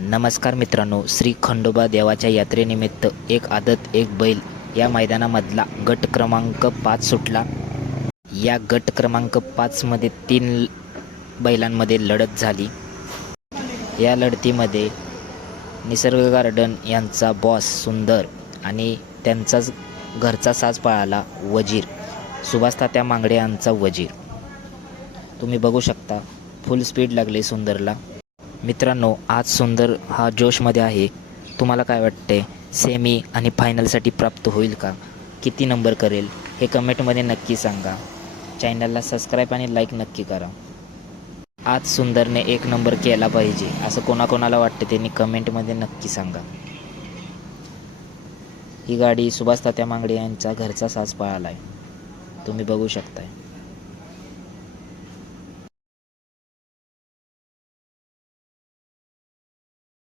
नमस्कार मित्रांनो श्री खंडोबा देवाच्या यात्रेनिमित्त एक आदत एक बैल या मैदानामधला गट क्रमांक पाच सुटला. या गट क्रमांक पाचमध्ये तीन बैलांमध्ये लढत झाली. या लढतीमध्ये निसर्ग गार्डन यांचा बॉस सुंदर आणि त्यांचाच घरचा साज पळाला वजीर. सुभाष तात्या मांगडे यांचा वजीर. तुम्ही बघू शकता फुल स्पीड लागली सुंदरला. मित्रांनो आज सुंदर हा जोशमध्ये आहे. तुम्हाला काय वाटते? सेमी आणि फायनलसाठी प्राप्त होईल का? किती नंबर करेल? हे कमेंटमध्ये नक्की सांगा. चॅनलला सबस्क्राईब आणि लाईक नक्की करा. आज सुंदरने एक नंबर केला पाहिजे असं कोणाकोणाला वाटतं त्यांनी कमेंटमध्ये नक्की सांगा. ही गाडी सुभाष तात्या मांगडे यांचा घरचा साज पळाला आहे तुम्ही बघू शकताय.